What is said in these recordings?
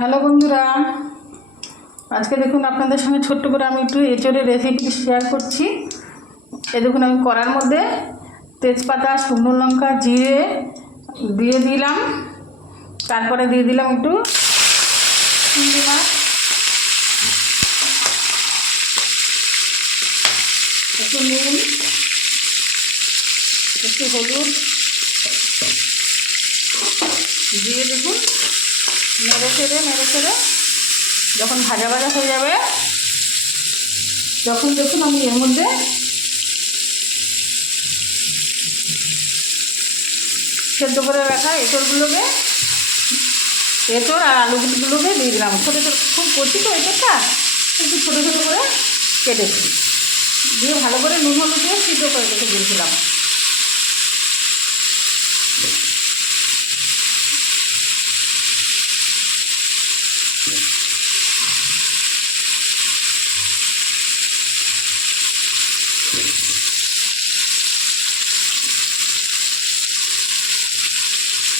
Hello বন্ধুরা, আজকে দেখুন আপনাদের সঙ্গে ছোট্ট করে আমি একটু এঁচোড়ের রেসিপি শেয়ার করছি। এই দেখুন আমি কড়ার মধ্যে তেজপাতা, শুকনো লঙ্কা, জিরে দিয়ে দিলাম। তারপরে দিয়ে দিলাম একটু চিংড়ি মাছ, একটু নুন, একটু হলুদ দিয়ে দেখুন নেড়ে ছেড়ে যখন ভাজা হয়ে যাবে, তখন দেখুন আমি এর মধ্যে সেদ্ধ করে রাখা এঁচোড় আর আলুগুলোকে দিয়ে দিলাম। ছোটো ছোটো, খুব কচি তো এঁচোড়টা, একটু ছোটো ছোটো করে কেটেছি, দিয়ে ভালো করে নুন হলুদ দিয়ে সিদ্ধ করে রেখে দিয়েছিলাম।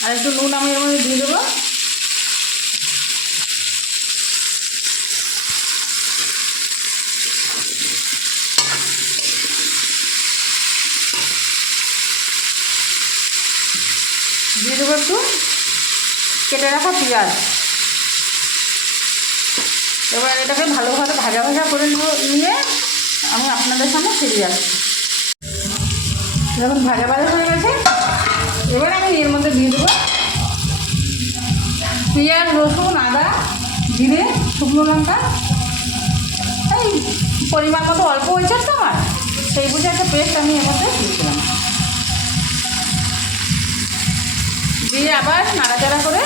আর একটু নুন আমি এর মধ্যে দিয়ে দেবো। দিয়ে দেবো একটু কেটে রাখা পেঁয়াজ। এবার এটাকে ভালোভাবে ভাজা করে নিয়ে আমি আপনাদের সামনে ফিরে আসছি। যখন ভাজা হয়ে গেছে, এবার আমি এর মধ্যে দিয়ে দেবো পেঁয়াজ, রসুন, আদা, জিরে, শুকনো লঙ্কা, এই পরিমাণ মতো অল্প হয়েছে তো আমার, সেই বুঝে একটা পেস্ট আমি এর মধ্যে দিয়েছিলাম। দিয়ে আবার নাড়াচাড়া করে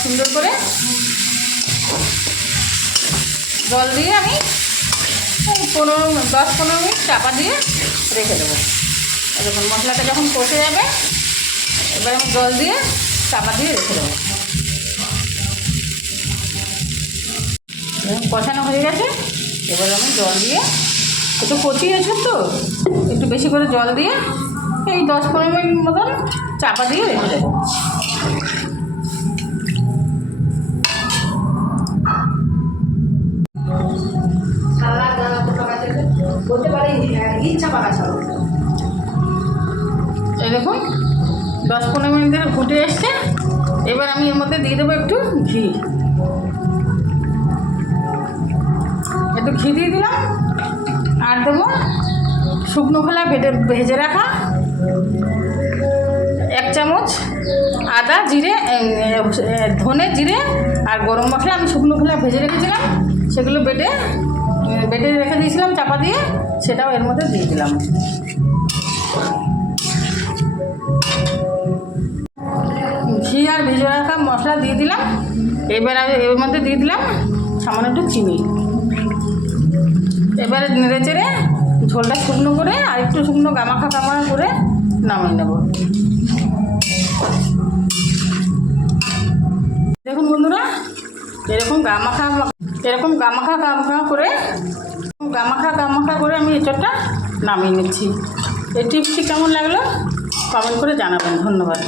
সুন্দর করে জল দিয়ে আমি 10-15 মিনিট চাপা দিয়ে রেখে দেবো। দেখুন মশলাটা যখন কষে যাবে, এবার আমি জল দিয়ে চাপা দিয়ে রেখে দেবো। কষানো হয়ে গেছে, এবার আমি জল দিয়ে, একটু কচি আছে তো, একটু বেশি করে জল দিয়ে এই 10-15 মিনিট মতন চাপা দিয়ে রেখে দেবো। এই দেখুন 10-15 মিনিট ধরে ফুটে এসছে। এবার আমি এর মধ্যে দিয়ে দেবো একটু ঘি দিয়ে দিলাম। আর দেবো শুকনো খোলা ভেজে রাখা 1 চামচ আদা, জিরে, ধনে, জিরে আর গরম মশলা আমি শুকনো খোলা ভেজে রেখেছিলাম, সেগুলো বেটে রেখে দিয়েছিলাম চাপা দিয়ে, সেটাও এর মধ্যে দিয়ে দিলাম। ঘি আর ভেজে রাখা মশলা দিয়ে দিলাম। এবার এর মধ্যে দিয়ে দিলাম সামান্য একটু চিনি। এবারে নেড়ে চেড়ে ঝোলটা শুকনো করে আর একটু শুকনো গামাখা করে নামিয়ে নেব। দেখুন বন্ধুরা, এরকম গামাখা করে আমি এঁচোড়টা নামিয়ে নিচ্ছি। এই টিপসটি কেমন লাগলো কমেন্ট করে জানাবেন। ধন্যবাদ।